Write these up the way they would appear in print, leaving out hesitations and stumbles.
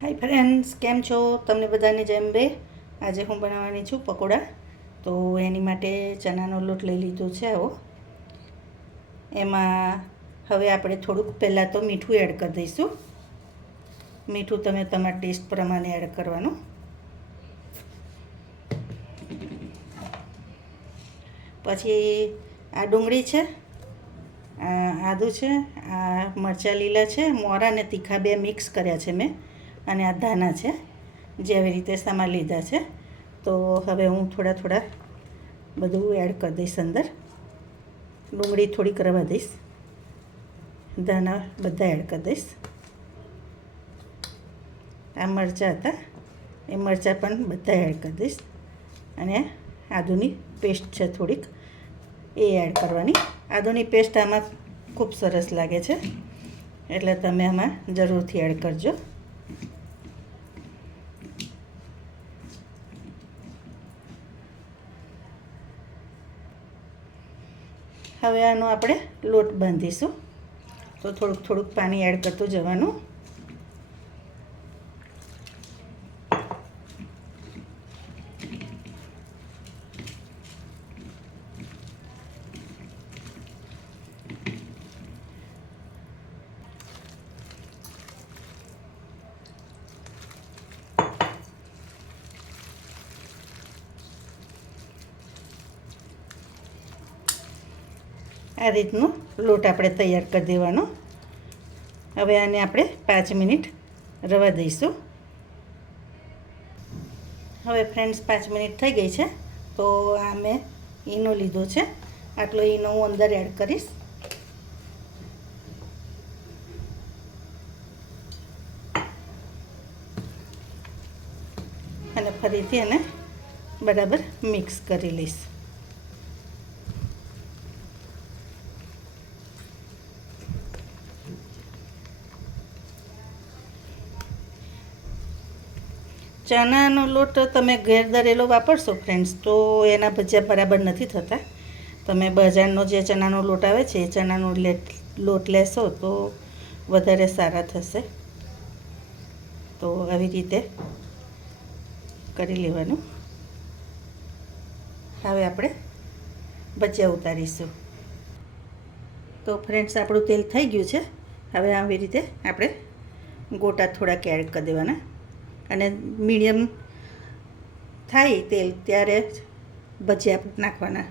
Hi friends, કેમ છો? તમને બધાને જેમ બે. આજે હું બનાવવાની છું પકોડા. તો એની માટે ચણાનો લોટ લઈ લીધો છે આવો. એમાં હવે આપણે થોડુંક પહેલાં તો મીઠું એડ કરી દઈશું. મીઠું તમે તમારા ટેસ્ટ પ્રમાણે એડ કરવાનું. પછી આ ડુંગળી છે, આ આદું છે, આ મરચાં લીલા છે, મોરા અને તીખા બે મિક્સ કર્યા છે મેં, અને આ ધાના છે, જેવી રીતે સમાર લીધા છે. તો હવે હું થોડા બધું એડ કરી દઈશ અંદર. ડુંગળી થોડીક રવા દઈશ, ધાના બધા એડ કરી દઈશ. આ મરચાં હતા એ મરચાં પણ બધા એડ કરી દઈશ, અને આદુની પેસ્ટ છે થોડીક, એ એડ કરવાની. આદુની પેસ્ટ આમાં ખૂબ સરસ લાગે છે, એટલે તમે આમાં જરૂરથી એડ કરજો. હવે આનો આપણે લોટ બાંધીશું. તો થોડુંક પાણી એડ કરતું જવાનું. આ રીતનો લોટ આપણે તૈયાર કરી દેવાનો. હવે આને આપણે 5 મિનિટ રવા દઈશું. હવે ફ્રેન્ડ્સ 5 મિનિટ થઈ ગઈ છે. તો આ મેં ઈનો લીધો છે, આટલો ઈનો હું અંદર એડ કરીશ. અને ફરીથી એને બરાબર મિક્સ કરી લઈશ. ચણાનો લોટ તમે ઘેર દરેલો વાપરશો ફ્રેન્ડ્સ, તો એના ભજીયા બરાબર નથી થતા. તમે બજારનો જે ચણાનો લોટ આવે છે એ ચણાનો લોટ લેશો તો વધારે સારા થશે. તો આવી રીતે કરી લેવાનું. હવે આપણે ભજીયા ઉતારીશું. તો ફ્રેન્ડ્સ, આપણું તેલ થઈ ગયું છે. હવે આવી રીતે આપણે ગોટા થોડાક એડ કરી દેવાના, અને મીડિયમ થાય તેલ ત્યારે જ ભજીયા નાખવાના.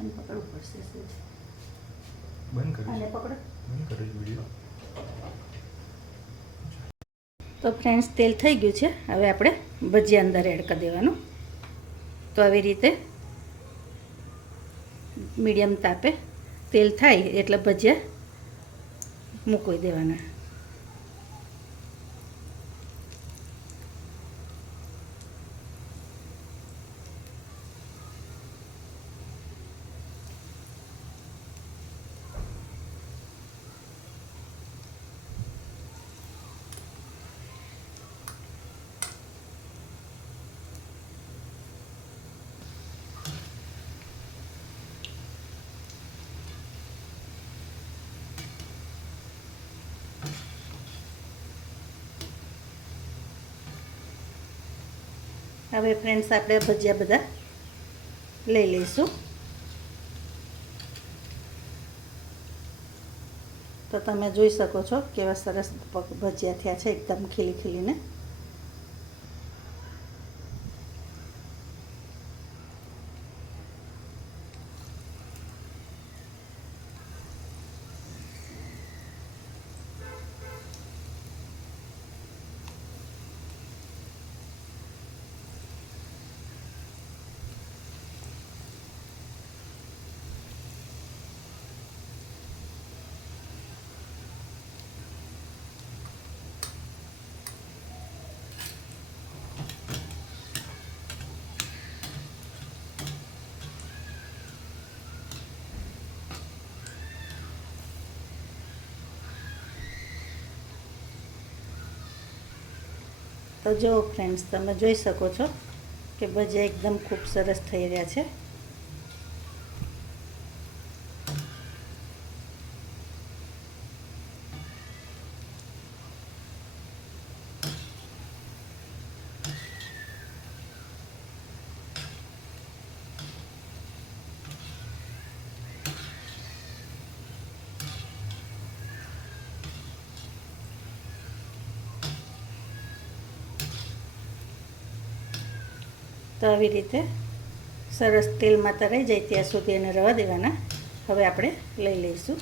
અને પકડવું પડશે. બંધ કરી અને પકડો. બંધ કરી વિડીયો. તો ફ્રેન્ડ્સ, તેલ થઈ ગયું છે. હવે આપણે ભજીયા અંદર એડ કરી દેવાનું. તો આવી રીતે મીડિયમ તાપે તેલ થાય એટલે ભજીયા મૂકી દેવાના. હવે ફ્રેન્ડ્સ, આપણે ભજીયા બધા લઈ લઈશું. તો તમે જોઈ શકો છો કેવા સરસ ભજીયા થયા છે, એકદમ ખીલી ખીલીને. તો જો ફ્રેન્ડ્સ, તમે જોઈ શકો છો કે ભજીયા એકદમ ખૂબ સરસ થઈ રહ્યા છે. તો આવી રીતે સરસ તેલમાં તરાઈ જાય ત્યાં સુધી એને રવા દેવાના. હવે આપણે લઈ લઈશું.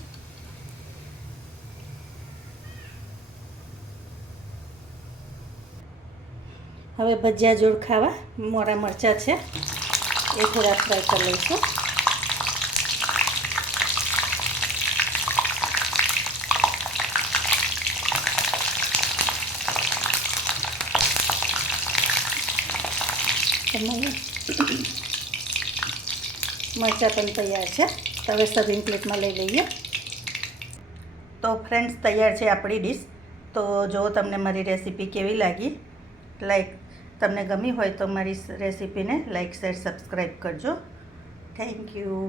હવે ભજીયા જોડ ખાવા મોરા મરચાં છે એ થોડા ફ્રાય કરી લઈશું. મરચાં પણ તૈયાર છે. તો હવે સર્વિંગ પ્લેટમાં લઈ લઈએ. તો ફ્રેન્ડ્સ, તૈયાર છે આપણી ડીશ. તો જો તમને મારી રેસીપી કેવી લાગી, તમને ગમી હોય તો મારી રેસીપીને લાઈક, શેર, સબસ્ક્રાઈબ કરજો. Thank you.